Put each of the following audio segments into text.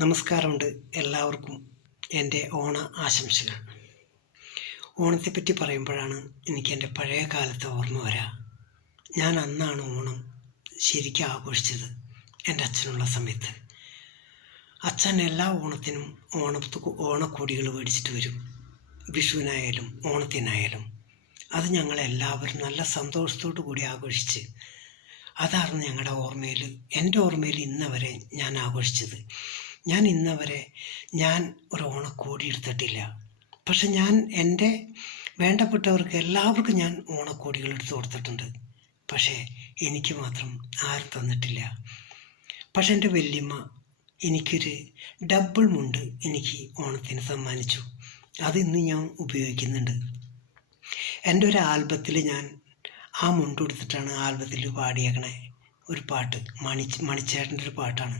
നമസ്കാരമുണ്ട് എല്ലാവർക്കും എൻ്റെ ഓണ ആശംസകൾ. ഓണത്തെപ്പറ്റി പറയുമ്പോഴാണ് എനിക്ക് എൻ്റെ പഴയ കാലത്തെ ഓർമ്മ വരിക. ഞാൻ അന്നാണ് ഓണം ശരിക്കും ആഘോഷിച്ചത്. എൻ്റെ അച്ഛനുള്ള സമയത്ത് അച്ഛൻ എല്ലാ ഓണത്തിനും ഓണക്കോടികൾ മേടിച്ചിട്ട് വരും. വിഷുവിനായാലും ഓണത്തിനായാലും അത് ഞങ്ങളെല്ലാവരും നല്ല സന്തോഷത്തോടു കൂടി ആഘോഷിച്ച് അതായിരുന്നു ഞങ്ങളുടെ ഓർമ്മയിൽ, എൻ്റെ ഓർമ്മയിൽ ഇന്നവരെ ഞാൻ ആഘോഷിച്ചത്. ഞാൻ ഇന്നവരെ ഒരു ഓണക്കോടി എടുത്തിട്ടില്ല. പക്ഷെ ഞാൻ എൻ്റെ വേണ്ടപ്പെട്ടവർക്ക് എല്ലാവർക്കും ഞാൻ ഓണക്കോടികൾ എടുത്തു കൊടുത്തിട്ടുണ്ട്. പക്ഷേ എനിക്ക് മാത്രം ആരും തന്നിട്ടില്ല. പക്ഷെ എൻ്റെ വല്യമ്മ എനിക്കൊരു ഡബിൾ മുണ്ട് എനിക്ക് ഓണത്തിന് സമ്മാനിച്ചു. അതിന്ന് ഞാൻ ഉപയോഗിക്കുന്നുണ്ട്. എൻ്റെ ഒരു ആൽബത്തിൽ ഞാൻ ആ മുണ്ട് കൊടുത്തിട്ടാണ് ആൽബത്തിൽ പാടിയേക്കണേ ഒരു പാട്ട്, മണിച്ചേട്ടൻ്റെ ഒരു പാട്ടാണ്.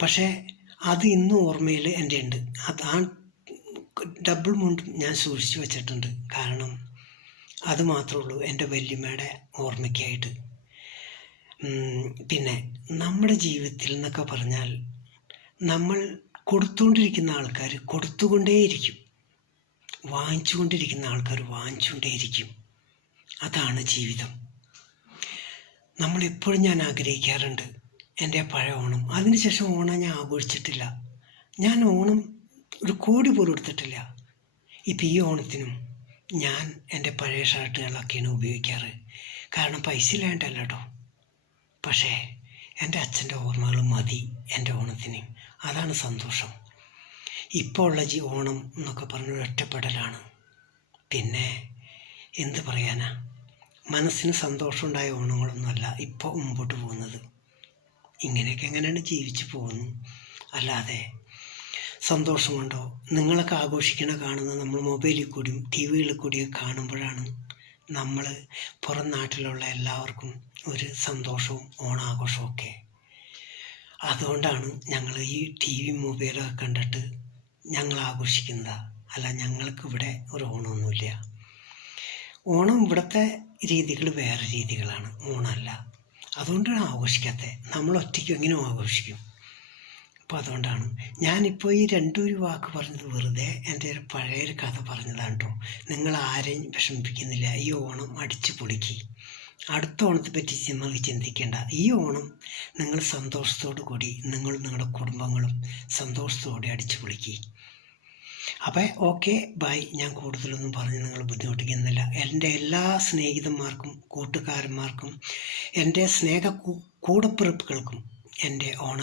പക്ഷേ അത് ഇന്നും ഓർമ്മയിൽ എൻ്റെ ഉണ്ട്. ആ ഡബിൾ മുണ്ട് ഞാൻ സൂക്ഷിച്ചു വച്ചിട്ടുണ്ട്. കാരണം അത് മാത്രമേ ഉള്ളൂ എൻ്റെ വല്യമ്മയുടെ ഓർമ്മയ്ക്കായിട്ട്. പിന്നെ നമ്മുടെ ജീവിതത്തിൽ എന്നൊക്കെ പറഞ്ഞാൽ നമ്മൾ കൊടുത്തുകൊണ്ടിരിക്കുന്ന ആൾക്കാർ കൊടുത്തുകൊണ്ടേയിരിക്കും, വാങ്ങിച്ചുകൊണ്ടിരിക്കുന്ന ആൾക്കാർ വാങ്ങിച്ചുകൊണ്ടേയിരിക്കും. അതാണ് ജീവിതം. നമ്മളെപ്പോഴും ഞാൻ ആഗ്രഹിക്കാറുണ്ട് എൻ്റെ പഴയ ഓണം. അതിനുശേഷം ഓണം ഞാൻ ആഘോഷിച്ചിട്ടില്ല. ഞാൻ ഓണം ഒരു കോടി പോലും എടുത്തിട്ടില്ല. ഇപ്പം ഈ ഓണത്തിനും ഞാൻ എൻ്റെ പഴയ ഷർട്ടുകളൊക്കെയാണ് ഉപയോഗിക്കാറ്. കാരണം പൈസ ഇല്ലാണ്ടല്ല കേട്ടോ. പക്ഷേ എൻ്റെ അച്ഛൻ്റെ ഓർമ്മകൾ മതി എൻ്റെ ഓണത്തിന്. അതാണ് സന്തോഷം. ഇപ്പോൾ ഉള്ള ഓണം എന്നൊക്കെ പറഞ്ഞൊരു ഒറ്റപ്പെടലാണ്. പിന്നെ എന്ത് പറയാനാ, മനസ്സിന് സന്തോഷമുണ്ടായ ഓണങ്ങളൊന്നുമല്ല ഇപ്പോൾ മുമ്പോട്ട് പോകുന്നത്. ഇങ്ങനെയൊക്കെ എങ്ങനെയാണ് ജീവിച്ചു പോകുന്നു. അല്ലാതെ സന്തോഷം കൊണ്ടോ നിങ്ങളൊക്കെ ആഘോഷിക്കണ കാണുന്നത് നമ്മൾ മൊബൈലിൽ കൂടിയും ടി വികളിൽ കൂടിയൊക്കെ കാണുമ്പോഴാണ് നമ്മൾ പുറം നാട്ടിലുള്ള എല്ലാവർക്കും ഒരു സന്തോഷവും ഓണാഘോഷവും ഒക്കെ. അതുകൊണ്ടാണ് ഞങ്ങൾ ഈ ടി വി മൊബൈലൊക്കെ കണ്ടിട്ട് ഞങ്ങൾ ആഘോഷിക്കുന്നത്. അല്ല, ഞങ്ങൾക്കിവിടെ ഒരു ഓണമൊന്നുമില്ല. ഓണം ഇവിടുത്തെ രീതികൾ വേറെ രീതികളാണ്, ഓണമല്ല. അതുകൊണ്ടാണ് ആഘോഷിക്കാത്തത്. നമ്മൾ ഒറ്റയ്ക്ക് എങ്ങനെയും ആഘോഷിക്കും. അപ്പോൾ അതുകൊണ്ടാണ് ഞാനിപ്പോൾ ഈ ഒരു വാക്ക് പറഞ്ഞത് വെറുതെ എൻ്റെ ഒരു പഴയൊരു കഥ പറഞ്ഞതാണ് കേട്ടോ. നിങ്ങൾ ആരെയും വിഷമിപ്പിക്കുന്നില്ല. ഈ ഓണം അടിച്ചു പൊളിക്ക്. അടുത്ത ഓണത്തെ പറ്റി നിങ്ങൾ ചിന്തിക്കേണ്ട. ഈ ഓണം നിങ്ങൾ സന്തോഷത്തോടു കൂടി നിങ്ങളും നിങ്ങളുടെ കുടുംബങ്ങളും സന്തോഷത്തോടെ അടിച്ചു പൊളിക്ക്. അപ്പോൾ ഓക്കെ, ബൈ. ഞാൻ കൂടുതലൊന്നും പറഞ്ഞ് നിങ്ങൾ ബുദ്ധിമുട്ടിക്കുന്നില്ല. എൻ്റെ എല്ലാ സ്നേഹിതന്മാർക്കും കൂട്ടുകാരന്മാർക്കും എൻ്റെ കൂടപ്പിറപ്പുകൾക്കും എൻ്റെ ഓണ